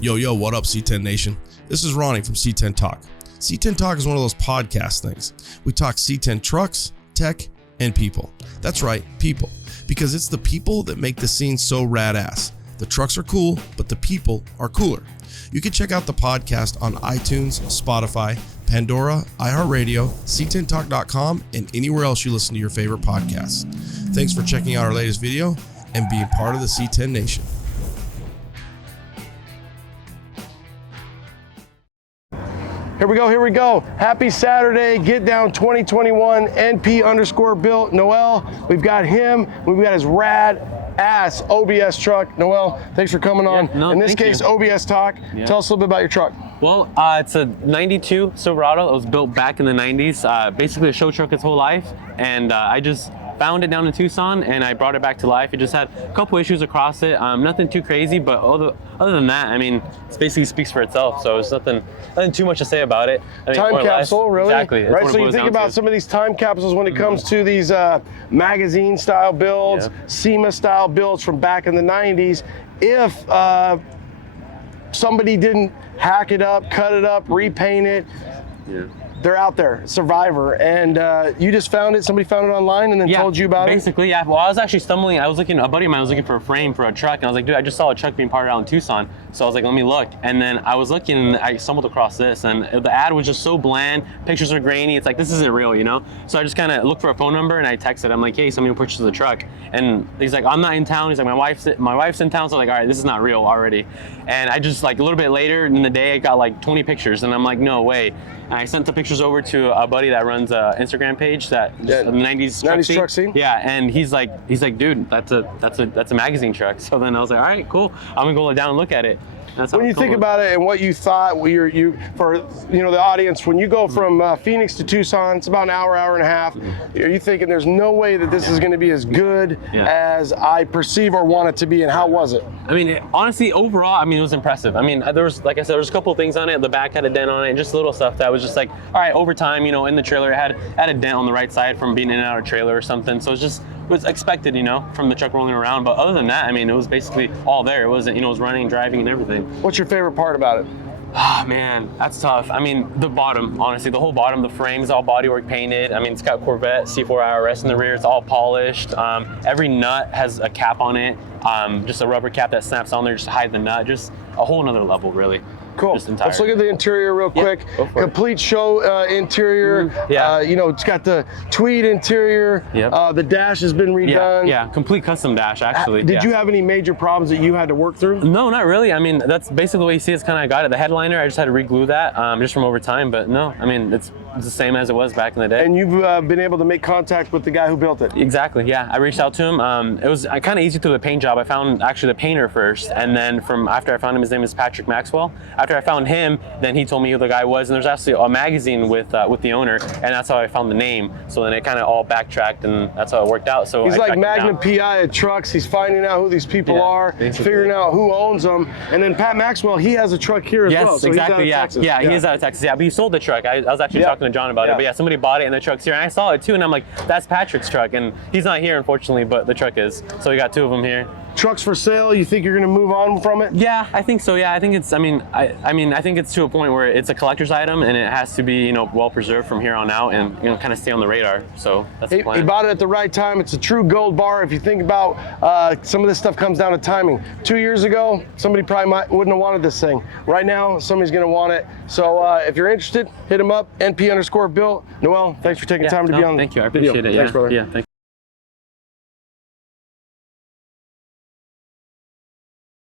Yo, what up, C10 Nation? This is Ronnie from C10 Talk. C10 Talk is one of those podcast things. We talk C10 trucks, tech, and people. That's right, people. Because it's the people that make the scene so rad-ass. The trucks are cool, but the people are cooler. You can check out the podcast on iTunes, Spotify, Pandora, iHeartRadio, C10Talk.com, and anywhere else you listen to your favorite podcasts. Thanks for checking out our latest video and being part of the C10 Nation. Here we go. Happy Saturday. Get Down 2021 NP_built. Noel, we've got him. We've got his rad ass OBS truck. Noel, thanks for coming on. Yeah, in this case, OBS Talk. Yeah. Tell us a little bit about your truck. Well, it's a 92 Silverado. It was built back in the 90s. Basically a show truck its whole life. And I just found it down in Tucson and I brought it back to life. It just had a couple issues across it. Nothing too crazy, but other than that, I mean, it basically speaks for itself. So it's nothing too much to say about it. I mean, time capsule, really? Exactly. Right, so you think about some of these time capsules when it comes to these magazine style builds, SEMA style builds from back in the 90s. If somebody didn't hack it up, cut it up, repaint it, they're out there, survivor, and you just found it, somebody found it online and then told you about basically, yeah. Well, I was actually stumbling, a buddy of mine was looking for a frame for a truck, and I was like, dude, I just saw a truck being parted out in Tucson, so I was like, let me look, and then I was looking and I stumbled across this, and the ad was just so bland, pictures are grainy, it's like, this isn't real, you know? So I just kind of looked for a phone number and I texted, I'm like, hey, somebody purchased the truck, and he's like, I'm not in town, he's like, my wife's in town, so I'm like, all right, this is not real already, and I just, like, a little bit later in the day, I got like 20 pictures, and I'm like, no way. And I sent the pictures over to a buddy that runs an Instagram page that the 90s truck scene. Yeah, and he's like, dude, that's a magazine truck. So then I was like, all right, cool. I'm gonna go down and look at it. When you think about it and what you thought, for the audience, when you go from Phoenix to Tucson, it's about an hour and a half. Are you thinking there's no way that this is going to be as good as I perceive or want it to be? And how was it? I mean, honestly, overall, I mean, it was impressive. I mean, there was, like I said, there was a couple of things on it. The back had a dent on it, and just little stuff that was just like, all right, over time, you know, in the trailer, it had a dent on the right side from being in and out of trailer or something. So it was expected, you know, from the truck rolling around. But other than that, I mean, it was basically all there. It wasn't, you know, it was running, driving, and everything. What's your favorite part about it? Ah, man, that's tough. I mean, the bottom, honestly, the whole bottom, the frame's all bodywork painted. I mean, it's got Corvette C4 IRS in the rear. It's all polished. Every nut has a cap on it. Just a rubber cap that snaps on there just to hide the nut. Just a whole nother level, really. Cool. Let's look at the interior real quick. Complete show interior. You know, it's got the tweed interior. The dash has been redone. Yeah, complete custom dash, actually. Did you have any major problems that you had to work through? No, not really. I mean, that's basically the way you see it's kind of got it. The headliner, I just had to reglue that just from over time. But no, I mean, it's the same as it was back in the day. And you've been able to make contact with the guy who built it? Exactly, yeah. I reached out to him. It was kind of easy through the paint job. I found actually the painter first, and then after I found him, his name is Patrick Maxwell. After I found him, then he told me who the guy was, and there's actually a magazine with the owner, and that's how I found the name. So then it kind of all backtracked, and that's how it worked out. So he's like Magnum PI of trucks. He's finding out who these people are, figuring out who owns them, and then Pat Maxwell, he has a truck here as well. Yes, exactly. He's out of Texas. Yeah, he is out of Texas. Yeah, but he sold the truck. I was actually talking to John about it. But yeah, somebody bought it, and the truck's here. And I saw it too, and I'm like, that's Patrick's truck, and he's not here, unfortunately, but the truck is. So we got two of them here. Trucks for sale. You think you're going to move on from it? Yeah, I think so. Yeah, I think it's. I mean, I think it's to a point where it's a collector's item, and it has to be, you know, well preserved from here on out, and, you know, kind of stay on the radar. So that's the plan. He bought it at the right time. It's a true gold bar. If you think about some of this stuff comes down to timing. 2 years ago, somebody probably wouldn't have wanted this thing. Right now, somebody's going to want it. So if you're interested, hit him up. NP_built. Noel, thanks for taking time to be on. Thank you. I appreciate it. Thanks, brother. Yeah. Thank you.